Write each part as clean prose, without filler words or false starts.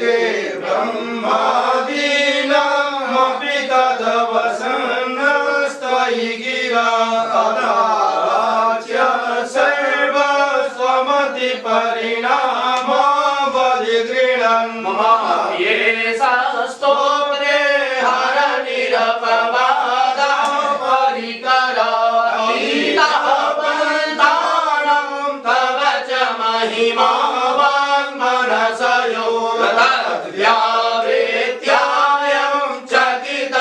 के ब्रह्मादीनामपि तदवसन्नस्त्वयि गिरा अदाच्य सर्वस्वमति परिणामावधिगृह्णन् ये स्तोत्रे हरनिरपवादा परिकरा गीतः पन्थानं तव च महिमावान् मनसयो तद्व्यावृत्यायं चकितमभिधत्ते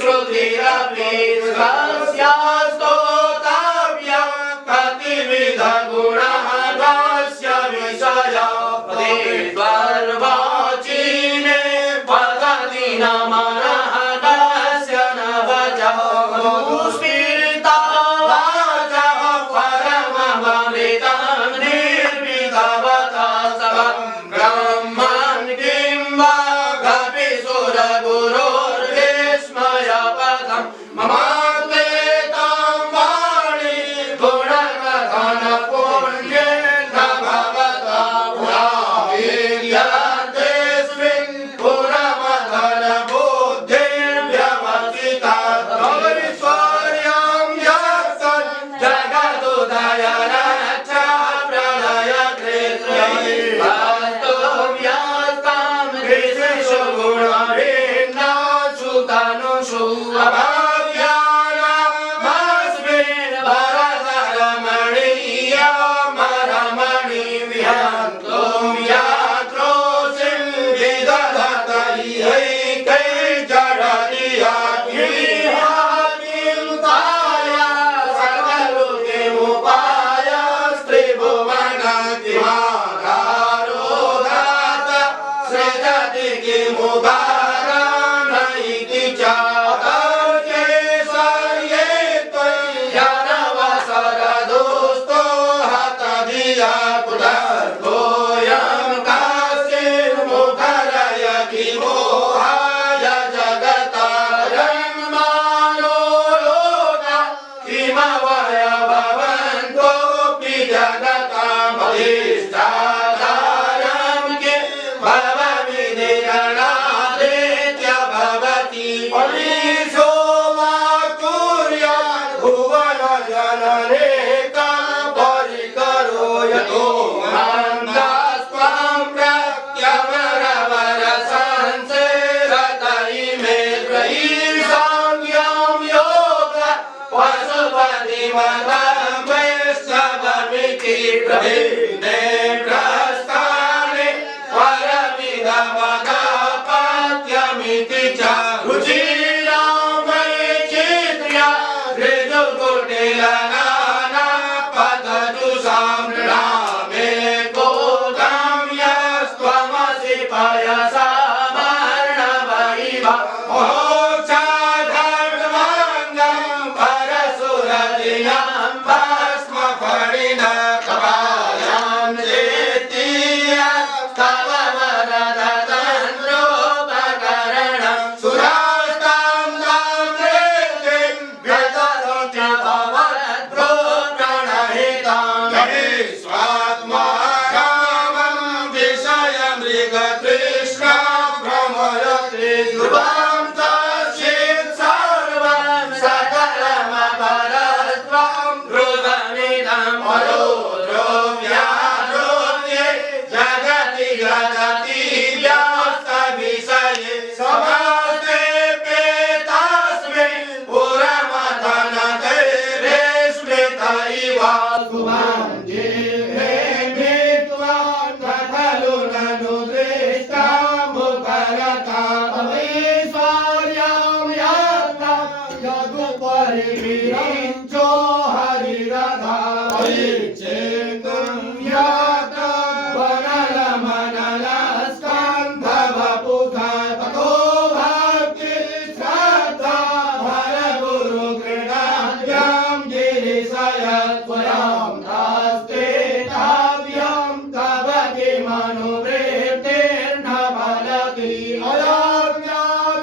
श्रुतिरपि स्वस्यास्तोतव्या कतिविधगुणः तस्य विषया द्वर्वाचीने पतति न मनः तस्य न वचः स्फीता वाचः परमममृतं निर्विधवता सवं ब्रह्मन् किं वा कपिसुरगुरोर्विस्मयपथं ममाद्वैतं वाणी गुणकथनपुण्येन भवता पुरावीर्यतेऽस्मिन् पुरमथनबुद्धिर्व्यवसिता ऐश्वर्यं यत्सत् जगदुदयनच्च प्रलयकृत्यस्तुं ऋषिषु गुणभिन्नासु तनुषु अभाव्यानामस्मिन् भरतरमणीयमरमणि विहन्तुं यात्रोऽसिं विदधतैकै जडधियात्मीहाकिन्ताया सकलु किमुपाय स्त्रिभुवनतिमाधारोधात सृजति किमुदारं इति च तर्केशर्ये त्वय्यनवसरदुस्तो हतधिया पुनर्गोऽयं कश्चिन्मुखरयति मोहाय जगता जन्मानो लोका किमवयभवन्तोऽपि जगतामधिष्ठाधारं के भवमिधिरणादेत्य भवति परीशो मा कुर्यात् भुवनजननेकं परिकरो यतो मन्दास्त्वं प्रत्यमरवरसंसेरत इमे त्रयी संज्ञं योग पशुपतिमतं वैष्णवमिति प्रभिन्ने प्रस्थाने परमिदमदापत्यमिति च रुचिरां वैचित्र्या ऋजुकुटिलनानापततु साम्रामे कोदं यस्त्वमसि पयसा वर्णवैव मोक्षाधर्माङ्गं परसुरदिनं भस्मफणिन कपालं चेतीय तव वरदतन्द्रोपकरणं सुरास्तां ताम्रेतिं व्यतन्त्य भवद्भ्रो प्रणहितां स्वात्मारामं विषयमृगतृष्णा भ्रमयति ध्रुवं तच्छित् सर्वं सकलमपरस्त्वं ध्रुवमिदं परोद्रोव्याद्रोव्ये जगति गदति व्यास्तविषये समस्तेऽप्येतस्मिन् पुरमथनतैर्विस्मृत इव खलु ननु दृष्टा मुखरता ऐश्वर्यं यत्न यदुपरिविरञ्चो हरिरथा परिचेतुं यत् वनलमनलस्कन्धवपुध ततो भक्ति श्रद्धा भरगुरुगृणाद्यं गिरिशयत्वरं नास्ते काव्यं तव किमनुवृत्तिर्न फलति अयज्ञाव्या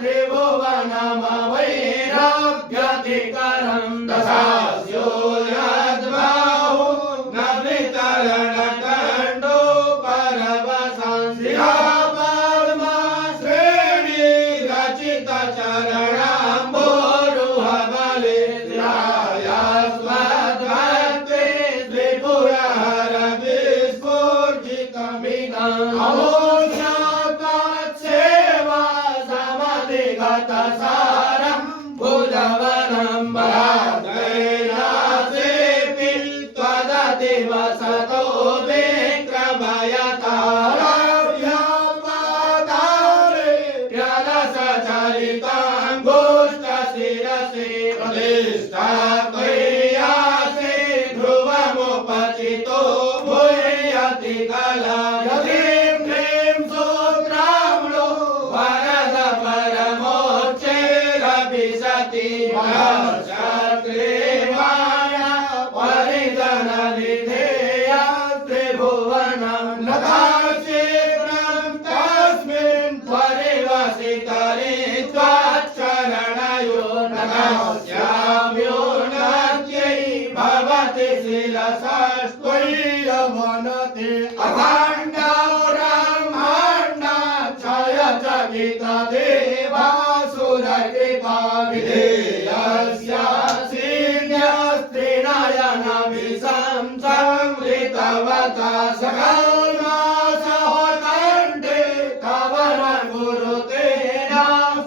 त्रिभुवनमवैरभ्यधिकरं दशास्यो यद्बाहु न वितरणकर्णं ध्यायास्मद्भक्ते त्रिपुरहरविस्फुर्जितमिदम् अमोघ्यतत्सेवा समधिगतसारम् भुजवनं बलाद्वैनासेऽपि त्वदति वसतो विक्रमयतारभ्यपादारे प्यलसचरिताङ्गुष्ठशिरसि प्रतिष्ठात्वय्यासि ध्रुवमुपचितो भूयति कला यदीं ह्रीं सूत्राम्लो वरद परमोच्चैरपि सति महर्षत्रिवाणा परिजननिधेया त्रिभुवनं नताशीघ्रं तस्मिन् परिवसितरि त्वच्चरणयो नमस्याम्योन्नत्यै भवति शिरसस्त्वय्यवनते अखण्डो ब्रह्माण्डक्षयचकितदेवासुरकृपा विधेयस्यासीन्यस्त्रिनयनविसंसंहृतवता सकलमासहोत्कण्ठे तव न कुरुते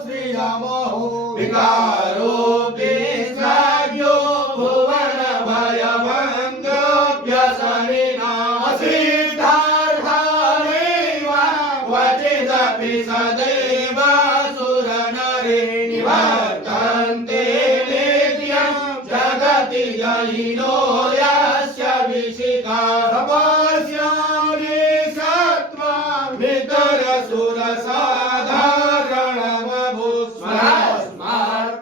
श्रियमोहो विकारोऽपि स्नग्यो भुवनभयभङ्गोऽभ्यसनिना सिद्धार्थानेव क्वचिदपि सदैव सुरनरे निवर्तन्ते नित्यं जगति जयिनो यस्य विशिखा तपस्यानि सत्त्वा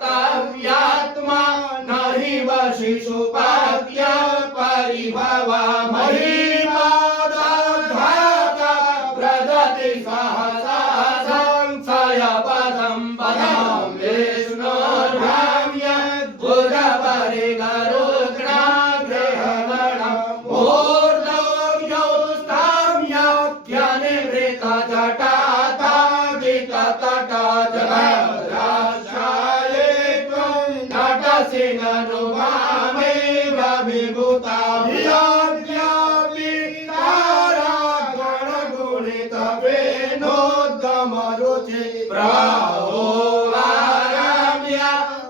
वितरसुरसाधारणमभूस्मरस्मार्तव्यात्मा न हि वशिषुपाद्य परिभवा महिमादधाता प्रदति सहसा संशयपदं पदं विष्णोर्भ्राम्य बुधपरिगरुग्णाग्रहणं मूर्धव्योस्ताम्यत्यनिवृतजटातादिततटा जगद्राशाये त्वं नटसि ननु मामेव विभूता वियाद्यापि तारागणगुणितवेणोद्गमरुचि प्राहो वारम्य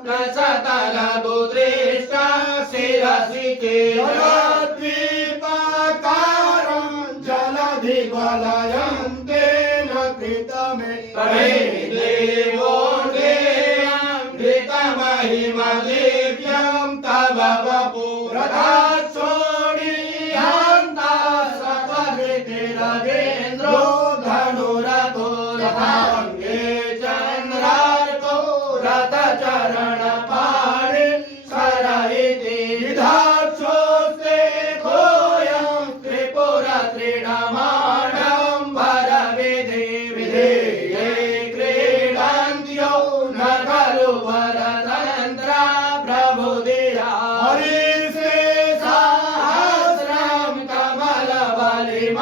न सतलबुदृष्टा शिरसि ते जलद्वीपाकारं जलधिवलयं तेन कृतमे देवो देयं घृतमहिमदिव्यं तव वपुरथात्सोणीयान्ता सकलहृतिरगेन्द्रो धनुरथो रथाङ्गे चन्द्रार्को रथचरणपाणि सर इति विधात्सोऽस्ते कोऽयं त्रिपुरतृणमाडम्बरविधि विधेये क्रीडन्त्यो न खलु वरतन्त्रा प्रभुधिया हरिशेषसहस्रं कमलबलिमादाय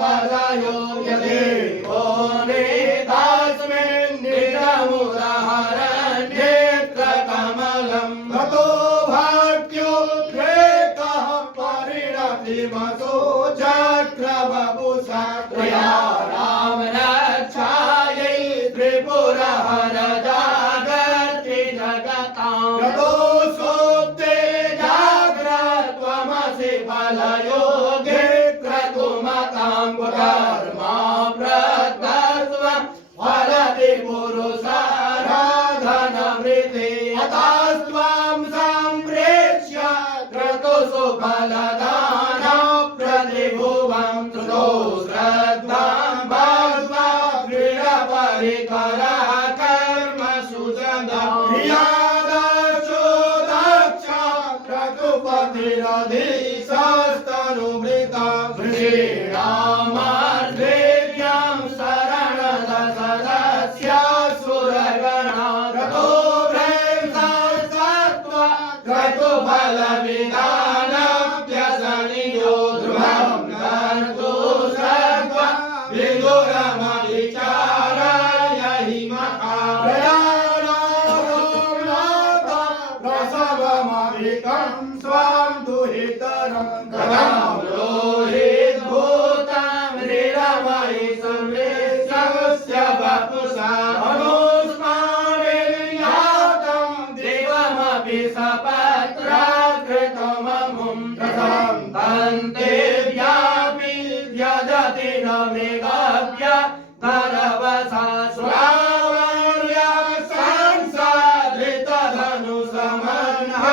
पदयो यदेवो नेतास्मिन् निरमुदहरन्नेत्रकमलं गतो भक्त्यो ग्रेकः परिणतिमतो चक्रवपुषा त्वया राम रक्षायै त्रिपुरहर जागर्ति जगतां गतो सोप्ते जाग्रत्वमसि बलयोगे क्रतुमतां कर्मा प्रत्यस्त्वं फलति पुरुषाराधनमृते अतस्त्वं सम्प्रेक्ष्य क्रतुषु फलदानं प्रतिभुवं श्रुतो श्रद्धां भक्त्वा दृढपरिकरः कर्मसु जगा प्रियादक्षो दक्ष क्रतुपतिरधीशस्तनुभृता वृषीणामर्धेभ्यं शरणदशदस्यासुरगणा रतो भ्रेंसत्त्वा क्रतुफलविधानभ्यसनियो ध्रुवं कर्तुं श्रद्धा विदुरमविचाराय हि महा तदां रोहितभूतं लीलामयि संवेश्यस्य वपुषा अनुस्मरेण्यातं देवमपि सपत्राकृतममुं रसं तन्ते व्यापि व्यजति न मृगभ्य तरवसा स्वावर्या संसाधृतधनुसमन्नः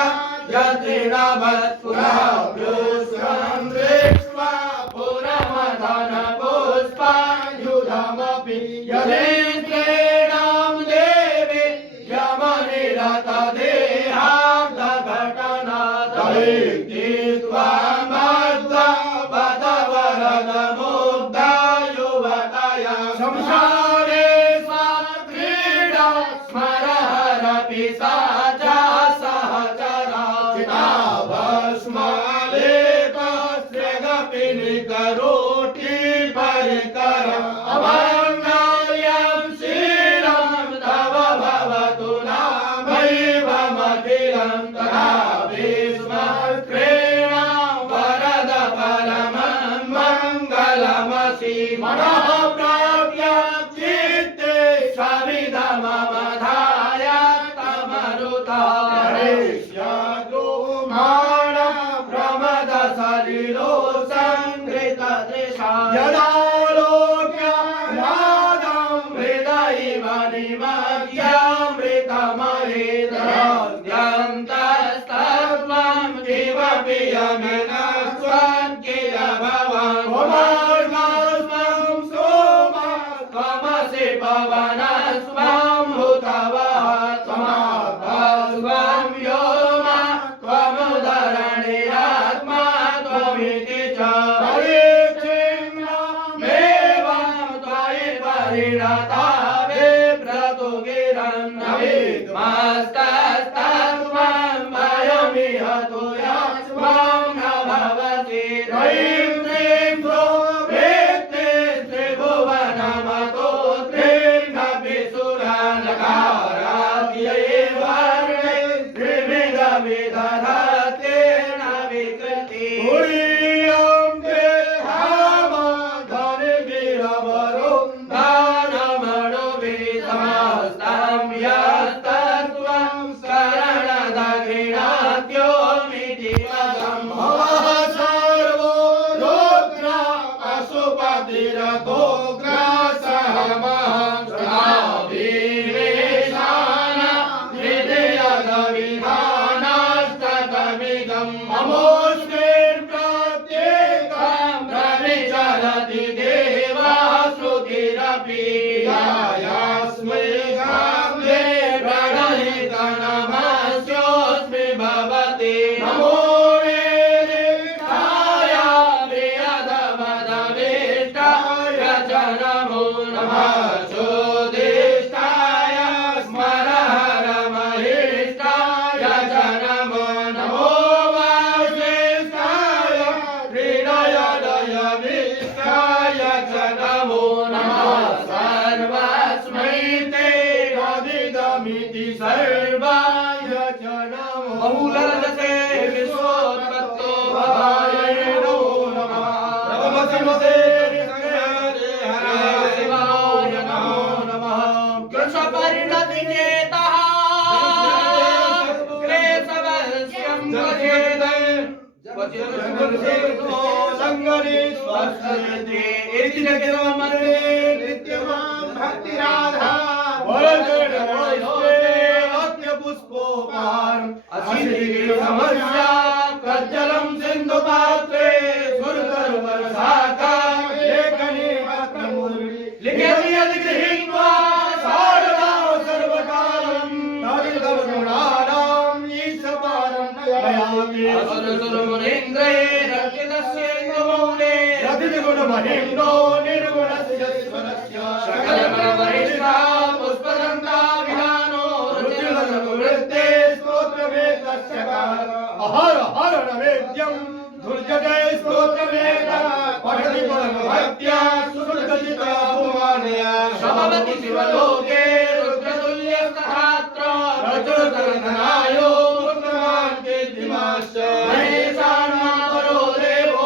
यत्रिणवत्पुराभ्युष्वं दृष्ट्वा पुरमदनपुष्पायुधमपि यदेन्द्रेणां देवी यमनिरतदेहार्धघटना तवेत्ति वरदमुग्धा युवतया संसारे स्वक्रीडा स्मरहरपि साजा सहचरा चिताभस्मालेपस्त्रगपि निकरोति परिकर अमङ्गल्यं श्रीरं तव भवतु नामैवमखिलं तथा विस्मृतेणां वरद परमं मङ्गलमसि मनः प्राप्य चित्ते सविधमवधाय तमरुता हरिष्यतु मानः प्रमदसलिलो संहृतदृशा यदा लोक्यनादं हृदयेव निमज्यामृतमहेन्द्रद्यन्तस्तत्त्वं किमपि यमिना स्वकिल भवन् त्वमर्गस्वं सोमा त्वमसि पवनस्वं हुतवः त्वमापस्वं व्योमा त्वमुदरणिरात्मा त्वमिति च परिच्छिन्नमेवं त्वयि परिणता विप्रतु गिरं नविद्मस्तस्तत्त्वं वयमिह तु यस्त्वं न भवति त्रयीं त्रीं वेत्ते त्रिभुवनमतो त्रीन्नपि सुरानकाराद्यैवर्णे त्रिविधविदधतेन विकृति तुरीयं ते हामधनिभिरवरो दानमणुभिसमस्तं यस्तत्त्वं शरणदगृणाद्योमिति पदं भवः सर्वो रुद्रा पशुपतिरतोग्रासहमहं श्रावीरेशान हृदयगविधानस्ततमिदं ममोऽस्मिन्प्रत्येकं प्रविचरति देवा श्रुतिरपि यास्मै गाम्ये प्रणहितनमस्योऽस्मि भवति नमो वेदिताय प्रियतमदविष्टाय च नमो नमः चोदिष्टाय स्मरहरमहिष्टाय च नमो नमो वासिष्ठाय हृदयलयविष्टाय च नमो नमः सर्वस्मै ते अविदमिति सर्वाय च नमो बहुलरजसे विश्वोत्पत्तो भवाय नमो नमः नमस्ते हरे शिवाय नमो नमः कृष्णपरिणतिचेतः क्लेशवश्यं वचेद संगणेश्वरस्वस्ते इति जगन्मते नित्यमां भक्तिराधा पुष्पोपार समस्या कज्जलं सिन्धुपात्रे सुरतरुवर्षाका लेखनी लिखति यद्गृहीत्वा सारदा सर्वकालं तदिदवगुणानां ईशपारं नयामि असुरसुरमुनीन्द्रे रक्षितस्येन्द्रमौले रतिगुणमहेन्द्रो निर्गुणस्य ईश्वरस्य सकलमनवरिष्ठा पुष्पदन्ता विधानो रुचिरसुवृत्ते स्तोत्रवेदस्य हर हर नवेद्यं दुर्जय स्तोत्रवेद पठति परमभक्त्या सुकृतजिता पुमानया शमवति शिवलोके रुद्रतुल्यस्तथात्र रजोधरधनायो पुत्रवान् कीर्तिमाश्च महेशानां परो देवो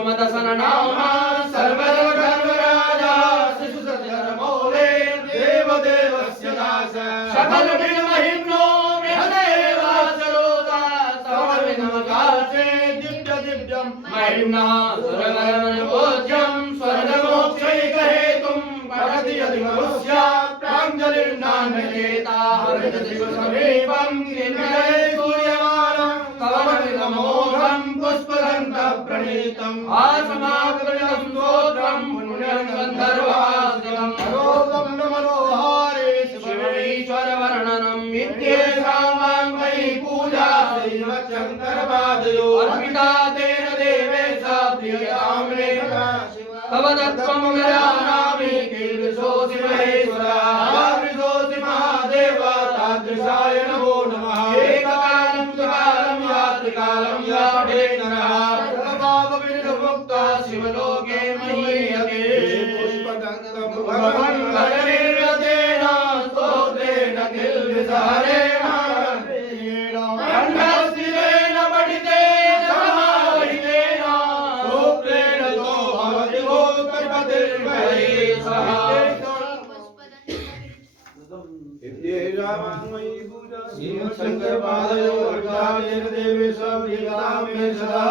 सुमदसननामा सर्वधर्मराजा शिशुसज्जनमौले देवदेवस्य दास सकलविधमहिम्नो बृहदेवाचरोता समर्विनमकाशे दिव्यं महिम्ना सुरवरमनभोज्यं स्वर्गमोक्षैकहेतुं पठति यदि मनुष्या प्राञ्जलिर्नान्यचेता हरितदिवसमीपं निर्मले सूर्यमानं कवनमिदमोघं पुष्पगन्धप्रणीतम् आसमागतं स्तोत्रं पुण्यं गन्धर्वादिकम् अरोगं मनोहारे शिवईश्वरवर्णनं इत्येषां वाङ्मयी पूजा श्रीमच्छङ्करपादयो अर्पिता तेन देवेश प्रियतां मे तव दत्तं गजानामि कीदृशोऽसि महेश्वरा तादृशोऽसि महादेव तादृशाय नमो नमः एककालं द्विकालं या त्रिकालं या पठेत् नरः सर्वपापविनिर्मुक्ता शिवलोके महीयते भगवन्भजनेन स्तोत्रेण किल्बिषहरेण कण्ठस्थिरेण पठितेन समाहितेन सूत्रेण तो भवति गोत्रपतिर्महेशः श्रीमच्छङ्करपादयो अर्पिता तेन देवेश प्रियतां मे सदा